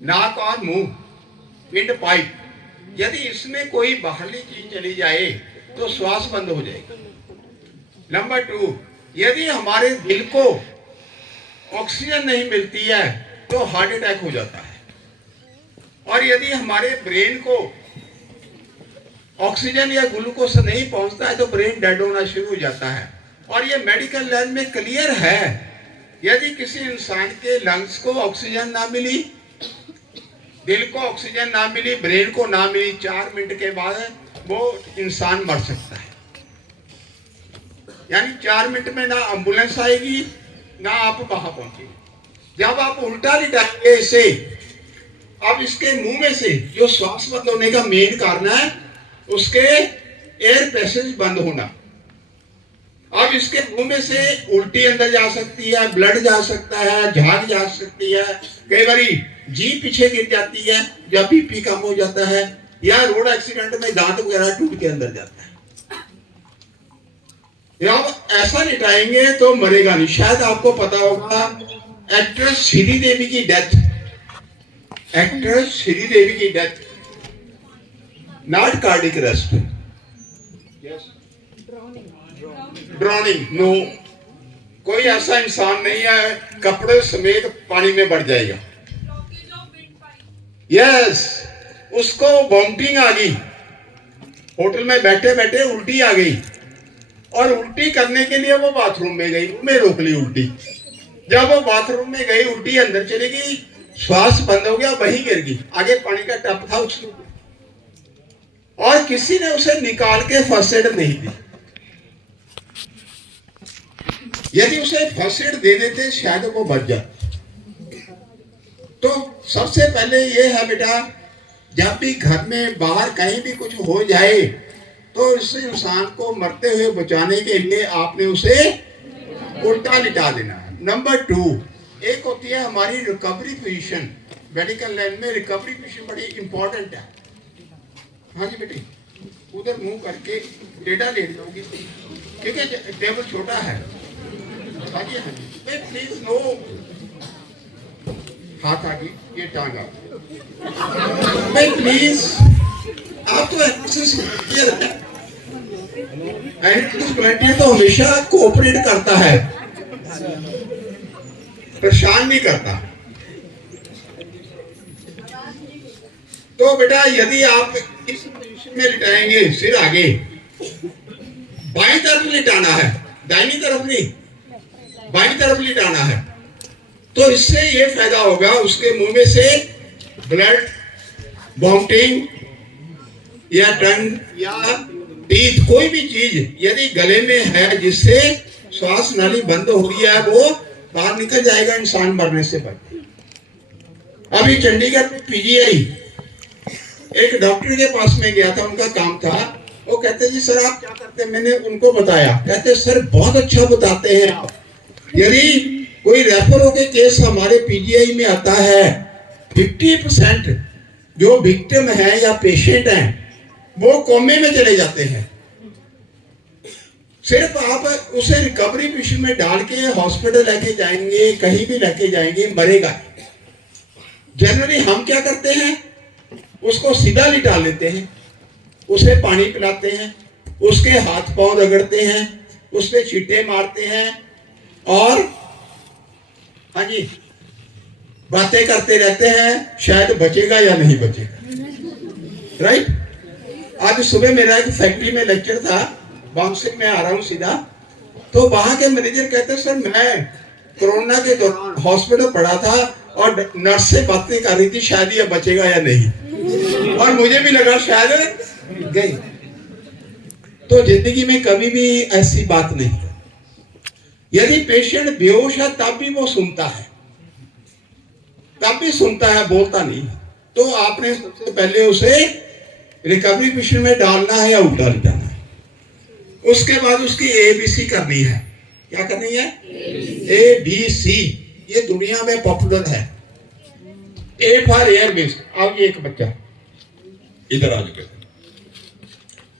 नाक और मुंह, विंड पाइप, यदि इसमें कोई बाहरी चीज चली जाए तो श्वास बंद हो जाएगा। नंबर 2, यदि हमारे दिल को ऑक्सीजन नहीं मिलती है तो हार्ट अटैक हो जाता है, और यदि हमारे ब्रेन को ऑक्सीजन या ग्लूकोज नहीं पहुंचता है तो ब्रेन डेड होना शुरू हो जाता है। और ये मेडिकल लैंग्वेज में क्लियर है, यदि किसी इंसान के लंग्स को ऑक्सीजन ना मिली, दिल को ऑक्सीजन ना मिली, ब्रेन को ना मिली, 4 मिनट के बाद वो इंसान मर सकता है। यानी 4 मिनट में ना एम्बुलेंस आएगी ना आप वहां पहुंचेंगे। जब आप उल्टा लिटाएंगे इसे, अब इसके मुंह में से जो श्वास बंद होने का मेन कारण है उसके एयर पैसेज बंद होना। अब इसके मुंह में से उल्टी अंदर जा सकती है, ब्लड जा सकता है, झाग जा सकती है, कई बार जी पीछे गिर जाती है जब बीपी कम हो जाता है, या रोड एक्सीडेंट में दांत वगैरह टूट के अंदर जाता है। जब ऐसा लिटाएंगे तो मरेगा नहीं। शायद आपको पता होगा एक्ट्रेस श्री देवी की डेथ, एक्ट्रेस श्री देवी की death not cardiac arrest, drowning, no, कोई ऐसा इंसान नहीं है कपड़े समेत पानी में बढ़ जाएगा। यस, उसको वॉमिटिंग आ गई, होटल में बैठे बैठे उल्टी आ गई, और उल्टी करने के लिए वो बाथरूम में गई, में रोक ली उल्टी। जब वो बाथरूम में गई, उल्टी अंदर चली गई, श्वास बंद हो गया, वहीं गिर गई। आगे पानी का टप था उसके, और किसी ने उसे निकाल के फर्स्ट एड नहीं दी। यदि उसे फर्स्ट एड दे देते शायद वो बच जाती। तो सबसे पहले ये है बेटा, जब भी घर में बाहर कहीं भी कुछ हो जाए तो इस इंसान को मरते हुए बचाने के लिए आपने उसे उल्टा लिटा देना है। नंबर 2, एक होती है हमारी रिकवरी पोजीशन। मेडिकल लाइन में रिकवरी पोजीशन बड़ी इंपॉर्टेंट है। हाँ जी बेटी, उधर मुंह करके टेढ़ा लेट जाओगी क्योंकि टेबल छोटा है। हाँ जी, हाँ जी, प्लीज नो, हाथ आगे, ये टांग आगे, प्लीज। आप तो वॉलंटियर तो हमेशा कोऑपरेट करता है, परेशान नहीं करता। तो बेटा यदि आप इस पोजीशन में लिटाएंगे, सिर आगे, बाईं तरफ लिटाना है, दाहिनी तरफ नहीं, बाईं तरफ लिटाना है, तो इससे ये फायदा होगा, उसके मुंह में से ब्लड, वॉमिटिंग या टंग या टीथ, कोई भी चीज यदि गले में है जिससे श्वास नाली बंद हो रही है, वो बाहर निकल जाएगा, इंसान मरने से बच। अभी चंडीगढ़ में पीजीआई एक डॉक्टर के पास में गया था, उनका काम था, वो कहते जी सर आप क्या करते हैं, मैंने उनको बताया, कहते सर बहुत अच्छा बताते हैं आप। यदि कोई रेफर होके केस हमारे पीजीआई में आता है, 50% जो विक्टिम है या पेशेंट हैं वो कोमे में चले जाते हैं। सिर्फ आप उसे रिकवरी पोजीशन में डाल के हॉस्पिटल लेके जाएंगे, कहीं भी लेके जाएंगे, मरेगा। जनरली हम क्या करते हैं, उसको सीधा लिटा लेते हैं, उसे पानी पिलाते हैं, उसके हाथ पांव रगड़ते हैं, उस पे छींटे मारते हैं, और हाँ जी बातें करते रहते हैं, शायद बचेगा या नहीं बचेगा। राइट। आज सुबह मेरा एक फैक्ट्री में लेक्चर था, बाउंसिंग में आ रहा हूँ सीधा, तो वहां के मैनेजर कहते सर मैं कोरोना के दौरान हॉस्पिटल पड़ा था और नर्स से बातें कर रही थी, शायद ये बचेगा या नहीं, और मुझे भी लगा शायद गई। तो जिंदगी में कभी भी ऐसी बात नहीं। यदि पेशेंट बेहोश है तब भी वो सुनता है, तब भी सुनता है, बोलता नहीं। तो आपने सबसे पहले उसे रिकवरी पोजीशन में डालना है या उल्टा लिटाना है। उसके बाद उसकी ABC करनी है। क्या करनी है? ABC। ये दुनिया में पॉपुलर है। A for airbase. अब एक बच्चा इधर आ जाए,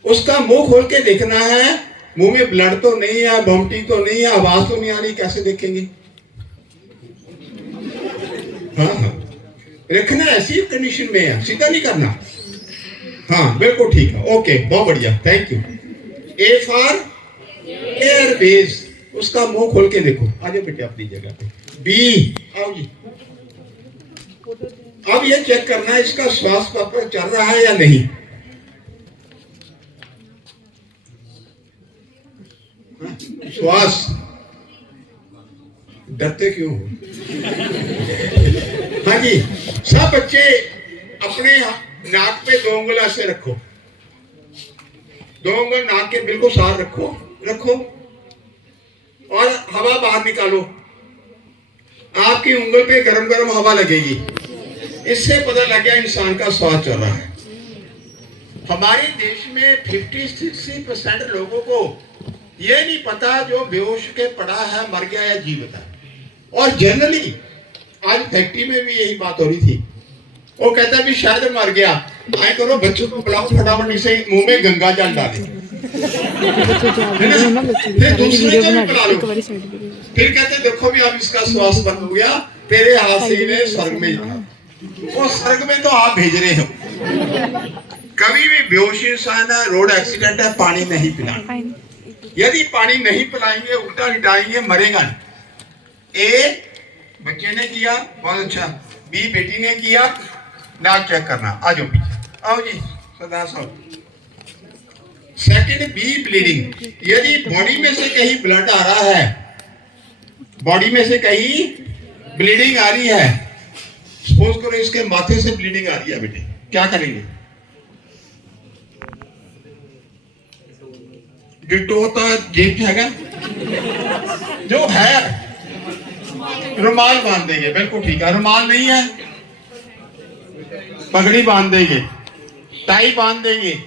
उसका मुंह खोल के देखना है, मुंह में ब्लड तो नहीं है, वॉमिटिंग तो नहीं है, आवाज तो नहीं आ रही, कैसे देखेंगे? हाँ हाँ, रखना ऐसी कंडीशन में है, सीधा नहीं करना। हाँ बिल्कुल ठीक है, ओके बहुत बढ़िया, thank you. A for airbase, उसका मुंह खोल के देखो, आ जाओ बेटे अपनी जगह पे। बी, आओ जी। अब ये चेक करना है इसका श्वास प्रॉपर चल रहा है या नहीं। श्वास, डरते क्यों हो? हाँ जी, सब बच्चे अपने नाक पे 2 उंगल ऐसे रखो, 2 उंगल नाक के बिल्कुल साथ रखो, रखो और हवा बाहर निकालो। आपकी उंगल पे गरम गरम हवा लगेगी, इससे पता लग गया इंसान का श्वास चल रहा है। हमारे देश में 50-60% लोगों को ये नहीं पता जो बेहोश के पड़ा है, मर गया या जीवित है। और जनरली आज फैक्ट्री में भी यही बात हो रही थी, वो कहता है भी शायद मर गया, आए करो बच्चों को बुलाओ फटाफट से मुंह में गंगा जल डाले, फिर दूसरे को भी बुला लो, फिर कहते देखो भी अब इसका श्वास बंद हो गया, तेरे हाथ से इन्हें स्वर्ग में जाना। वो स्वर्ग में तो आप भेज रहे हो। कभी भी बेहोश इंसान है, रोड एक्सीडेंट है, पानी नहीं पिलाना। यदि पानी नहीं पिलाएंगे, उल्टा लिटाएंगे, मरेगा नहीं। ए बच्चे ने किया, बहुत अच्छा। बी बेटी ने किया, नाक चेक करना, आ जाओ पीछे, आओ जी सरदार साहब। सेकंड बी ब्लीडिंग, यदि बॉडी में से कहीं ब्लड आ रहा है, बॉडी में से कहीं ब्लीडिंग आ रही है, सपोज करो इसके माथे से ब्लीडिंग आ रही है बेटे, क्या करेंगे? डिटो होता जेब हैगा जो है, रुमाल बांध देंगे, बिल्कुल ठीक है। रुमाल नहीं है, पगड़ी बांध देंगे, टाई बांध देंगे।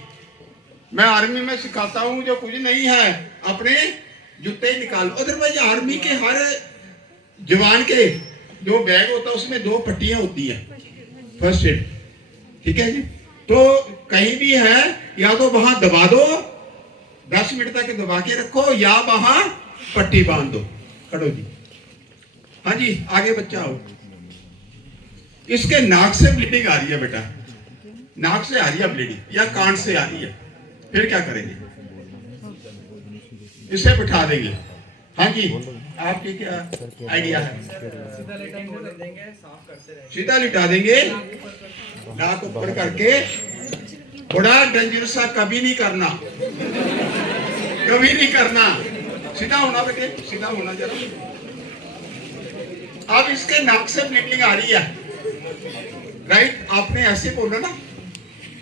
मैं आर्मी में सिखाता हूं, जो कुछ नहीं है अपने जूते निकालो। अदरवाइज आर्मी के हर जवान के जो बैग होता है उसमें 2 पट्टियां होती है, फर्स्ट एड, ठीक है जी। तो कहीं भी है, या तो वहां दबा दो, 10 मिनट तक दबा के रखो, या वहां पट्टी बांध दो। खड़ो जी, हाँ जी आगे बच्चा आओ। इसके नाक से ब्लीडिंग आ रही है बेटा, नाक से आ रही है ब्लीडिंग या कान से आ रही है, फिर क्या करेंगे? इसे बिठा देंगे। हाँ जी, आपकी क्या आइडिया है? सीधा लिटा देंगे, नाक ऊपर करके। बड़ा डेंजरस सा, कभी नहीं करना, कभी नहीं करना। सीधा होना बेटे, सीधा होना जरा। अब इसके नाक से ब्लीडिंग आ रही है, राइट? आपने ऐसे बोला ना,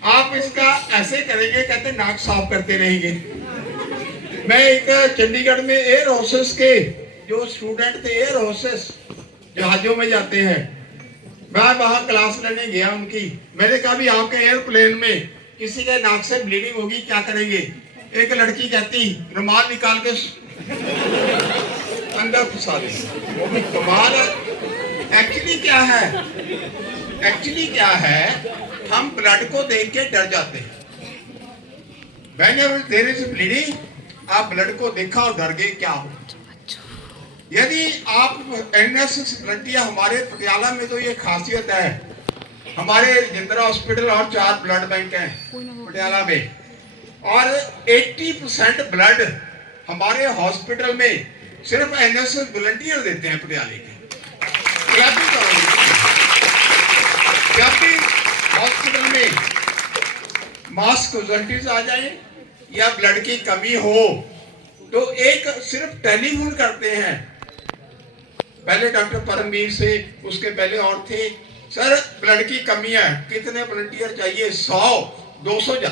आप इसका ऐसे करेंगे, कहते नाक साफ करते रहेंगे। मैं एक चंडीगढ़ में एयर होस्टेस के जो स्टूडेंट थे, एयर होस्टेस जहाजों में जाते हैं, मैं वहां क्लास लेने गया उनकी। मैंने कहा भी आपके एयरप्लेन में किसी के नाक से ब्लीडिंग होगी, क्या करेंगे? एक लड़की कहती रुमाल निकाल के अंदर फंसा देंगे। कमाल है। एक्चुअली क्या है, एक्चुअली क्या है, हम ब्लड को देख के डर जाते हैं। Whenever there is bleeding, आप ब्लड को देखा और डर गए, क्या हो? यदि आप एनएसएस ब्लडिया, हमारे पटियाला में तो ये खासियत है, हमारे जिंदरा हॉस्पिटल और 4 ब्लड बैंक हैं पटियाला में, और 80% ब्लड हमारे हॉस्पिटल में सिर्फ एनएसएस वॉलंटियर देते हैं पटियाले के। जब भी हॉस्पिटल में मास कैजुअल्टीज आ जाए या ब्लड की कमी हो, तो एक सिर्फ टेलीफोन करते हैं। पहले डॉक्टर परमवीर से, उसके पहले और थे, सर ब्लड की कमी है, कितने वॉलंटियर चाहिए? 100 200 जा।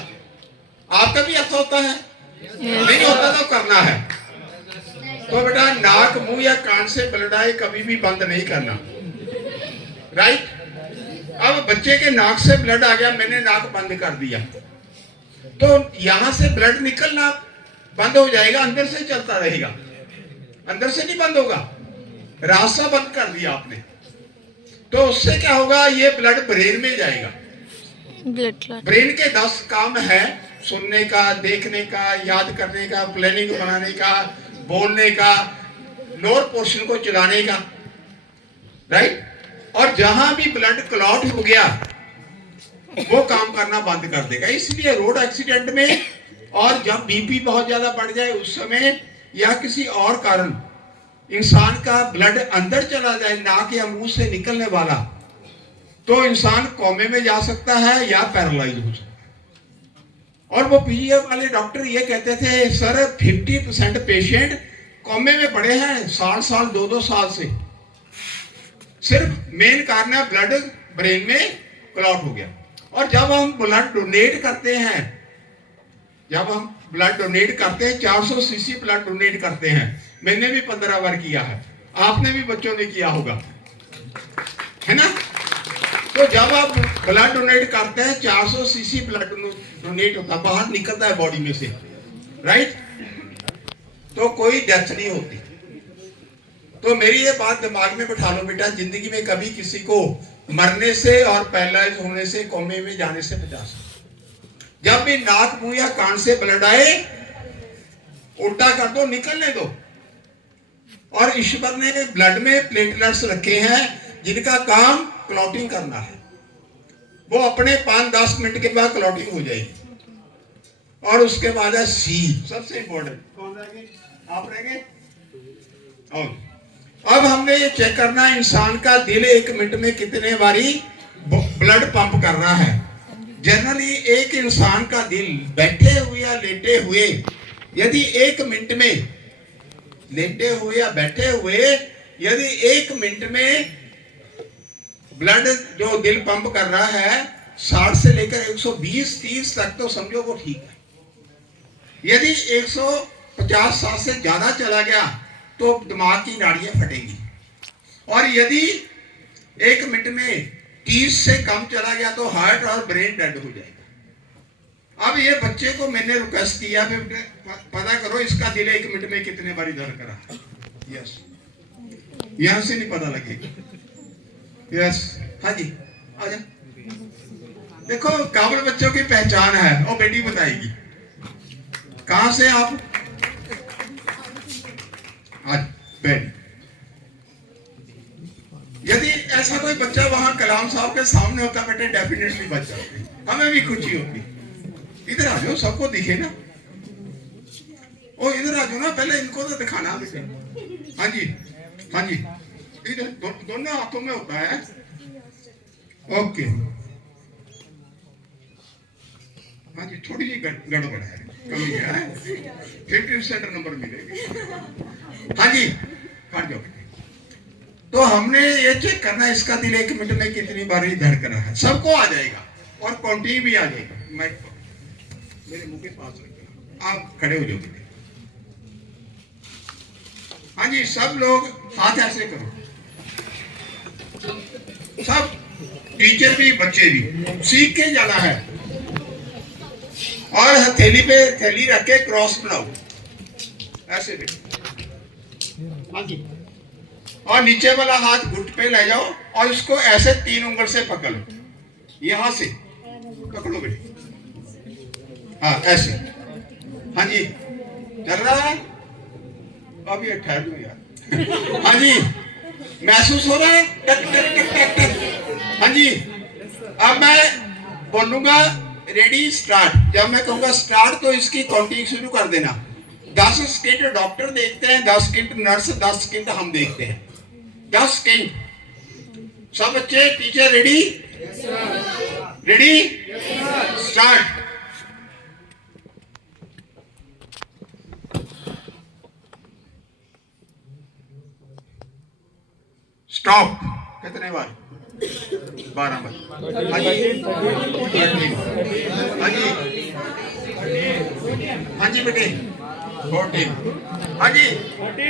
आपका भी ऐसा होता है? नहीं होता तो करना है। तो बेटा नाक, मुंह या कान से ब्लड आए कभी भी बंद नहीं करना, राइट? अब बच्चे के नाक से ब्लड आ गया, मैंने नाक बंद कर दिया, तो यहां से ब्लड निकलना बंद हो जाएगा, अंदर से चलता रहेगा, अंदर से नहीं बंद होगा, रास्ता बंद कर दिया आपने। तो उससे क्या होगा, ये ब्लड ब्रेन में जाएगा। ब्रेन के 10 काम है, सुनने का, देखने का, याद करने का, प्लानिंग बनाने का, बोलने का, लोअर पोर्शन को चलाने का, राइट? और जहां भी ब्लड क्लॉट हो गया वो काम करना बंद कर देगा। इसलिए रोड एक्सीडेंट में और जब बीपी बहुत ज्यादा बढ़ जाए उस समय या किसी और कारण इंसान का ब्लड अंदर चला जाए नाक या मुंह से निकलने वाला, तो इंसान कोमे में जा सकता है या पैरालाइज हो सकता है। और वो पीजीआई वाले डॉक्टर ये कहते थे सर 50% पेशेंट कोमे में पड़े हैं 60 साल 2-2 साल से, सिर्फ मेन कारण है ब्लड ब्रेन में क्लॉट हो गया। और जब हम ब्लड डोनेट करते हैं, जब हम ब्लड डोनेट करते हैं 400 सीसी ब्लड डोनेट करते हैं, मैंने भी 15 बार किया है, आपने भी बच्चों ने किया होगा, है ना। तो जब आप ब्लड डोनेट करते हैं 400 सीसी ब्लड डोनेट होता, बाहर निकलता है बॉडी में से, राइट, तो कोई डेथ नहीं होती। तो मेरी ये बात दिमाग में बिठा लो बेटा, जिंदगी में कभी किसी को मरने से और पैरालाइज होने से, कोमे में जाने से बचा सकते। जब भी नाक मुंह या कान से ब्लड आए उल्टा कर दो, निकलने दो। और ईश्वर ने ब्लड में प्लेटलेट्स रखे हैं जिनका काम क्लॉटिंग करना है, वो अपने 5-10 मिनट के बाद क्लॉटिंग हो जाएगी। और उसके बाद है सी, सबसे इंपॉर्टेंट, कौन रहेंगे? आप रहेंगे। और अब हमने ये चेक करना है इंसान का दिल 1 मिनट में कितने बारी ब्लड पंप कर रहा है। जनरली एक इंसान का दिल बैठे हुए या लेटे हुए, यदि 1 मिनट में, लेटे हुए या बैठे हुए, यदि 1 मिनट में ब्लड जो दिल पंप कर रहा है 60 से लेकर 120-30 तक, तो समझो वो ठीक है। यदि 150-60 से ज्यादा चला गया तो दिमाग की नाड़ियां फटेंगी। और यदि 1 मिनट में 30 से कम चला गया तो हार्ट और ब्रेन डेड हो जाएगा। अब ये बच्चे को मैंने रिक्वेस्ट किया फिर पता करो इसका दिल 1 मिनट में कितने बारी धड़क रहा है। यस, यहां से नहीं पता लगेगा। यस, हाँ जी, आ जा। देखो काबिल बच्चों की पहचान है, और बेटी बताएगी। कहां से आप? यदि ऐसा कोई बच्चा वहां कलाम साहब के सामने होता बेटे, डेफिनेटली बच जाते, हमें भी खुशी होती। इधर आ जाओ, सबको दिखे ना। ओ इधर आ जाओ ना, पहले इनको तो दिखाना बेटे। हाँ जी, हाँ जी, इधर दोनों हाथों में होता है। ओके, हाँ जी, थोड़ी सी गड़बड़ है, कमी है, 50% नंबर मिलेगी। हाँ जी, काट जाओ। तो हमने ये चेक करना है इसका दिल 1 मिनट में कितनी बारी धड़क रहा है। सबको आ जाएगा और काउंटिंग भी आ जाएगा। मैं मेरे मुंह के पास रखिए, आप खड़े हो जाओगे। हाँ जी, सब लोग हाथ ऐसे करो, सब, टीचर भी बच्चे भी, सीख के जाना है। और हथेली पे थैली रख के क्रॉस बनाओ ऐसे भी। हाँ जी, और नीचे वाला हाथ घुट पे ले जाओ और इसको ऐसे 3 उंगल से पकड़ो, यहां से पकड़ो बेटे। हाँ ऐसे, हाँ जी, चल रहा है। अभी ठहर लो यार। हाँ जी, महसूस हो रहा है? टक टक टक टक टक। हाँ जी, अब मैं बोलूंगा रेडी स्टार्ट। जब मैं कहूंगा स्टार्ट तो इसकी काउंटिंग शुरू कर देना। 10 सेकंड डॉक्टर देखते हैं, 10 सेकंड नर्स, 10 सेकंड हम देखते हैं। 10 सेकंड। सब बच्चे, teacher ready? Ready start. Stop. कितने बार? 12 बार। हाँ जी, हाँ जी, हाँ जी बेटे, 14। हाँ जी,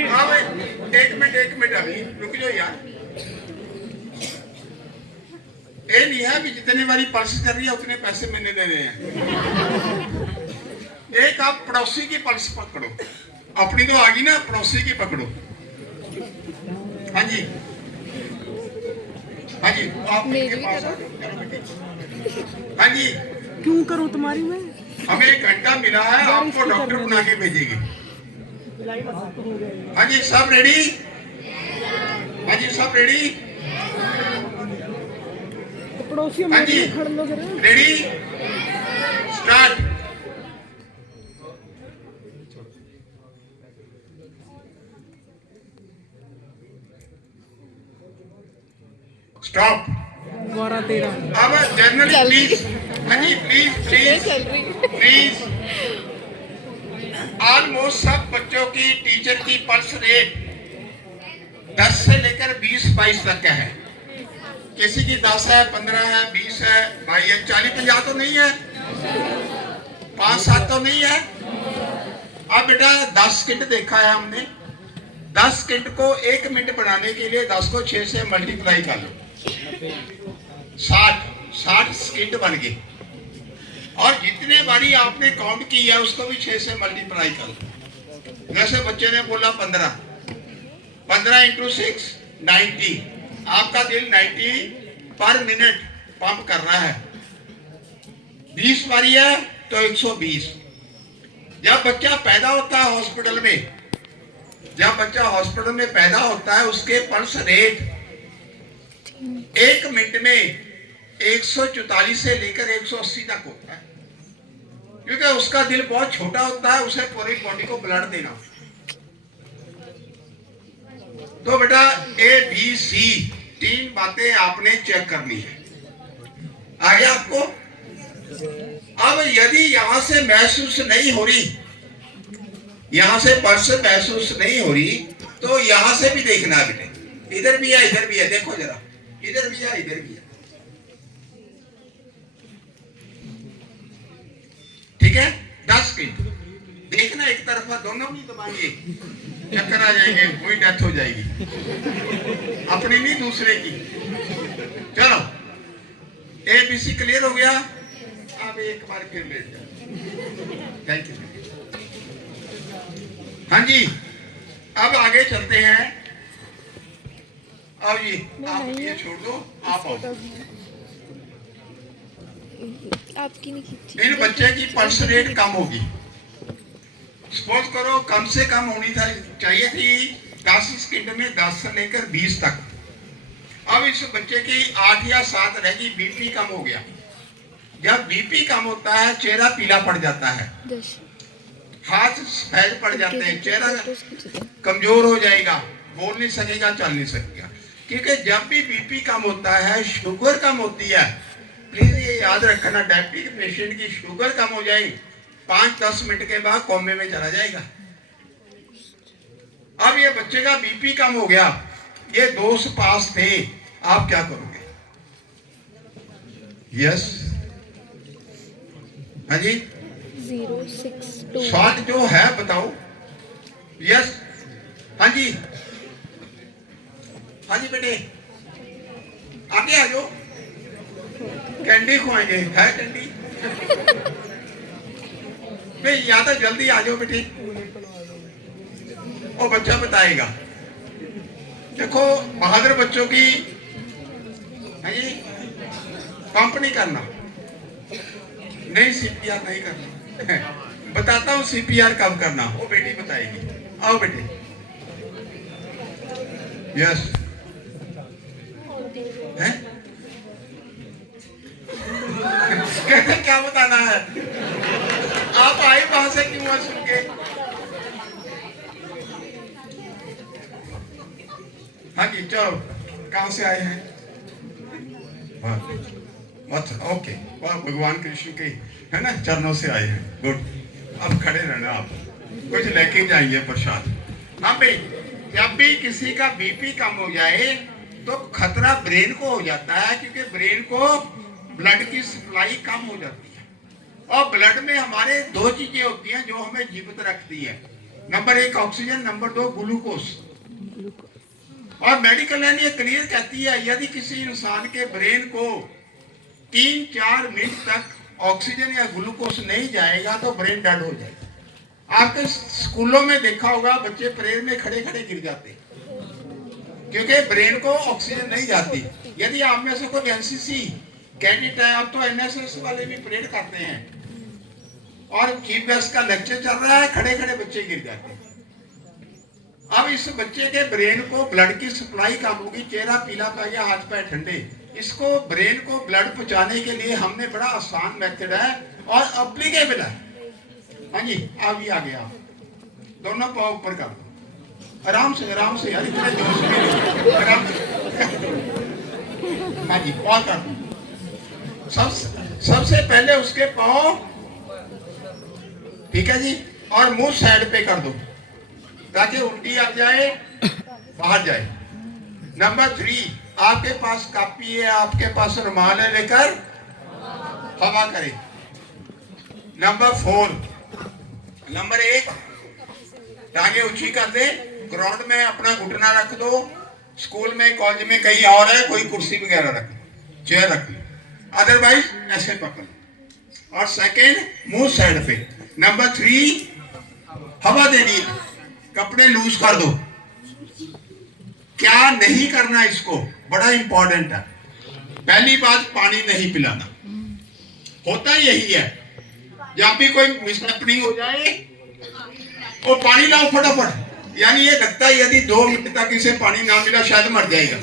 हाँ भाई, 1 मिनट अभी रुक जाओ यार। ये नहीं है कि जितने बारी पल्स कर रही है उतने पैसे मैंने देने हैं। एक आप पड़ोसी की पल्स पकड़ो, अपनी तो आ गई ना, पड़ोसी की पकड़ो। हाँ जी, हाँ जी, आप मेरे पास आ जाओ। हाँ जी, क्यों करूं तुम्हारी मैं? हमें 1 घंटा मिला है, आपको डॉक्टर बना के भेजेगी। हाँ जी, सब रेडी? हाँ जी, सब रेडी? पड़ोसी हाँ जी, मेरे खड़े लोग रहे। Ready start. स्टॉप। 12-13 अब जनरली प्लीज, हाँ जी प्लीज प्लीज प्लीज, ऑलमोस्ट सब बच्चों की टीचर की पल्स रेट 10 से लेकर 20-22 तक का है। किसी की 10 है, 15 है, 20 है, 22 है, 40-50 तो नहीं है, 5-7 तो नहीं है। अब बेटा 10 सेकंड देखा है हमने, 10 सेकंड को 1 मिनट बनाने के लिए 10 को 6 से मल्टीप्लाई कर लो, 60 सेकंड बन गए। और जितने बारी आपने काउंट की है उसको भी 6 से मल्टीप्लाई कर लो। जैसे बच्चे ने बोला 15 इंटू 6 90, आपका दिल 90 पर मिनट पंप कर रहा है। 20 बारी है तो 120। जब बच्चा पैदा होता है हॉस्पिटल में, जब बच्चा हॉस्पिटल में पैदा होता है उसके पल्स रेट 1 मिनट में 144 से लेकर 180 तक होता है, क्योंकि उसका दिल बहुत छोटा होता है, उसे पूरी बॉडी को ब्लड देना। तो बेटा ABC 3 बातें आपने चेक करनी है। आगे आपको, अब यदि यहां से महसूस नहीं हो रही, यहां से पल्स महसूस नहीं हो रही, तो यहां से भी देखना है बेटे, इधर भी है इधर भी है, देखो जरा, इधर भी है इधर भी है, ठीक है। 10 मिनट देखना एक तरफा, दोनों नहीं दबाएंगे, चक्कर आ जाएंगे, कोई डेथ हो जाएगी, अपनी नहीं दूसरे की। चलो ABC क्लियर हो गया। अब एक बार फिर लेट जाओ, थैंक यू। हाँ जी, अब आगे चलते हैं। आओ जी, आप ये छोड़ दो, आप आओ। आपकी नहीं खींची। इन बच्चे की पल्स रेट कम होगी, सपोज करो कम से कम होनी चाहिए थी 10 सेकंड में 10 से लेकर 20 तक। अब इस बच्चे की 8 या 7 रहेगी, BP कम हो गया। जब BP कम होता है चेहरा पीला पड़ जाता है, हाथ सफेद पड़ जाते हैं, चेहरा कमजोर हो जाएगा, बोल नहीं सकेगा, चल नहीं सकेगा। क्योंकि जब भी BP कम होता है, शुगर कम होती है। प्लीज ये याद रखना, डायबिटिक पेशेंट की शुगर कम हो जाए 5-10 मिनट के बाद कोमे में चला जाएगा। अब ये बच्चे का BP कम हो गया, ये दोस्त पास थे, आप क्या करोगे? यस, हाँ जी, 062 शॉर्ट जो है बताओ। यस, हाँ जी, हाँ जी बेटे, आगे आ जाओ, कैंडी खुआएंगे, है कैंडी भाई, या तो जल्दी आ जाओ बेटे, वो बच्चा बताएगा। देखो बहादुर बच्चों की, हाँ जी, पंप नहीं करना, नहीं CPR नहीं करना बताता हूँ CPR कब करना, वो बेटी बताएगी। आओ बेटे, यस, है कहते क्या बताना है? आप आए वहां से क्यों सुन के? हाँ जी, चलो, कहां से आए हैं? अच्छा, ओके, वाह, भगवान कृष्ण के, है ना, चरणों से आए हैं। गुड, अब खड़े रहना, आप कुछ लेके जाइए प्रसाद। हाँ भाई, जब भी किसी का BP कम हो जाए तो खतरा ब्रेन को हो जाता है, क्योंकि ब्रेन को ब्लड की सप्लाई कम हो जाती है। और ब्लड में हमारे 2 चीजें होती हैं जो हमें जीवित रखती है, नंबर 1 ऑक्सीजन, नंबर 2 ग्लूकोज। और मेडिकल लाइन ये क्लियर कहती है, यदि किसी इंसान के ब्रेन को 3-4 मिनट तक ऑक्सीजन या ग्लूकोज नहीं जाएगा तो ब्रेन डेड हो जाएगा। आपके स्कूलों में देखा होगा, बच्चे प्रेयर में खड़े खड़े गिर जाते हैं, क्योंकि ब्रेन को ऑक्सीजन नहीं जाती। यदि आप में से कोई NCC कैडेट है, अब तो NSS वाले भी परेड करते हैं, और चीफ गेस्ट का लेक्चर चल रहा है, खड़े खड़े बच्चे गिर जाते हैं। अब इस बच्चे के ब्रेन को ब्लड की सप्लाई कम होगी, चेहरा पीला पड़ गया, हाथ पैर ठंडे, इसको ब्रेन को ब्लड पहुंचाने के लिए हमने बड़ा आसान मेथड है और अप्लीकेबल है। हाँ जी, आप ही आ गया, दोनों पाँव ऊपर कर दो, आराम से यार, इतने जोश में नहीं, आराम से। हाँ जी, पाँव कर दो, सबसे पहले उसके पाँव, ठीक है जी, और मुंह साइड पे कर दो ताकि उल्टी आ जाए, बाहर जाए। नंबर 3, आपके पास कापी है, आपके पास रुमाल है, लेकर हवा करें। नंबर 4, नंबर 1, टांगे ऊंची कर दे, ग्राउंड में अपना घुटना रख दो, स्कूल में कॉलेज में कहीं और है कोई कुर्सी वगैरह रख, चेयर रख लो, अदरवाइज ऐसे पकड़ लो। और सेकंड, मुंह साइड पे। नंबर 3, हवा देनी, कपड़े लूज कर दो। क्या नहीं करना, इसको बड़ा इंपॉर्टेंट है। पहली बात, पानी नहीं पिलाना। होता यही है, जब भी कोई मिसहैपनिंग हो जाए और पानी लाओ फटाफट, यानी ये लगता है यदि 2 मिनट तक इसे पानी ना मिला शायद मर जाएगा।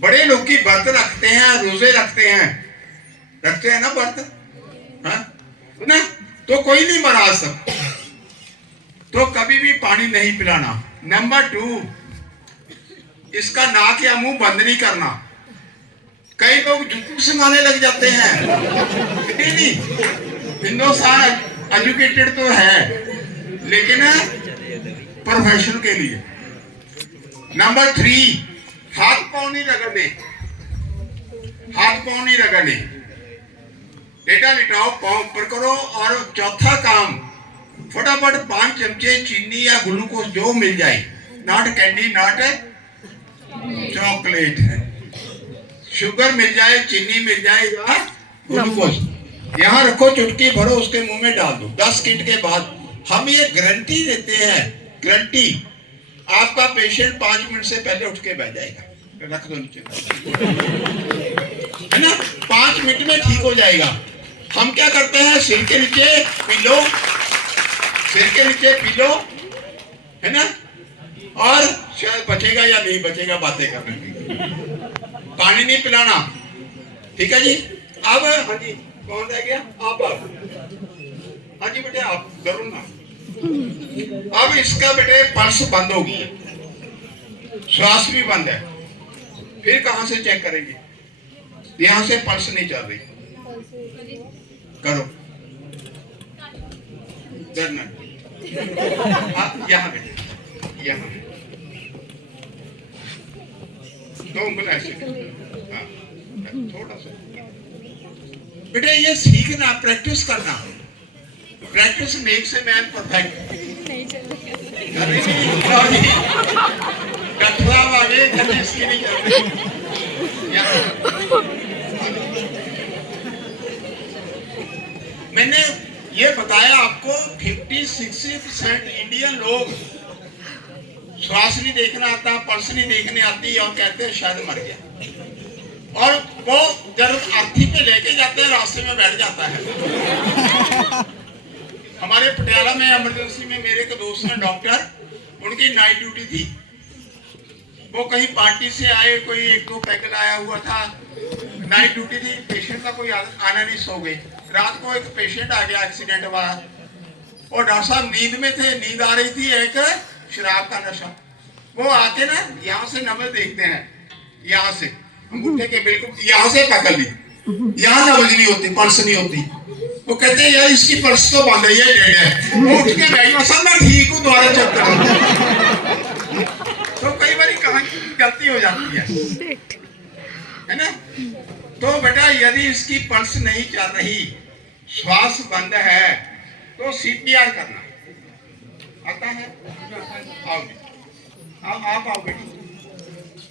बड़े लोग की व्रत रखते हैं, रोजे रखते हैं ना व्रत, हाँ ना, तो कोई नहीं मरा आज तक, तो कभी भी पानी नहीं पिलाना। नंबर 2, इसका नाक या मुंह बंद नहीं करना। कई लोग जुटू सुनाने लग जाते हैं, नहीं, हिंदुस्तान एजुकेटेड तो है लेकिन प्रोफेशन के लिए। नंबर 3, हाथ पांव नहीं रगड़ने, लेटा लिटाओ, पांव ऊपर करो। और चौथा काम, फटाफट 5 चमचे चीनी या ग्लूकोज जो मिल जाए, नॉट कैंडी, नॉट चॉकलेट है, शुगर मिल जाए, चीनी मिल जाए या ग्लूकोज, यहाँ रखो, चुटकी भरो, उसके मुंह में डाल दो। 10 मिनट के बाद हम ये गारंटी देते हैं, गारंटी, आपका पेशेंट 5 मिनट से पहले उठ के बैठ जाएगा। रख दो नीचे, है ना, 5 मिनट में ठीक हो जाएगा। हम क्या करते हैं, सिर के नीचे पी लो, है ना, और शायद बचेगा या नहीं बचेगा बातें करने में, पानी नहीं पिलाना, ठीक है जी। अब हाँ जी, कौन रह गया, आप हाँ जी बेटे, आप जरूर ना। अब इसका बेटे पल्स बंद हो गई है, श्वास भी बंद है, फिर कहां से चेक करेंगे, यहां से पल्स नहीं चल रही, करो, डरना, यहाँ बेटे, यहाँ 2 उंगल ऐसे, हाँ, थोड़ा सा बेटे, ये सीखना, प्रैक्टिस करना, practice makes a man perfect. कथला वाले इसकी नहीं करते। मैंने ये बताया आपको, 50-60% इंडियन लोग श्वास नहीं देखना आता, पल्स नहीं देखने आती, और कहते हैं शायद मर गया, और वो जब अर्थी पे लेके जाते हैं रास्ते में बैठ जाता है। हमारे पटियाला में इमरजेंसी में मेरे एक दोस्त हैं डॉक्टर, उनकी नाइट ड्यूटी थी, वो कहीं पार्टी से आए, कोई 1-2 पैग आया हुआ था, नाइट ड्यूटी थी, पेशेंट का कोई आना नहीं, सो गए। रात को एक पेशेंट आ गया एक्सीडेंट वाला, और डॉक्टर साहब नींद में थे, नींद आ रही थी, एक शराब का नशा, वो आके ना यहाँ से नब्ज देखते हैं, यहाँ से अंगूठे के बिल्कुल यहाँ से पकड़ ली, यहाँ नब्ज नहीं होती, पल्स नहीं होती, वो कहते हैं यार इसकी पल्स तो बंद है, ये डेड है, वो उठ के बैठ, सब मैं ठीक हूँ, दोबारा चेक करूँ। तो कई बार कहाँ गलती हो जाती है ना। तो बेटा यदि इसकी पल्स नहीं चल रही, श्वास बंद है, तो CPR करना आता है। आओ आप आओ बेटी।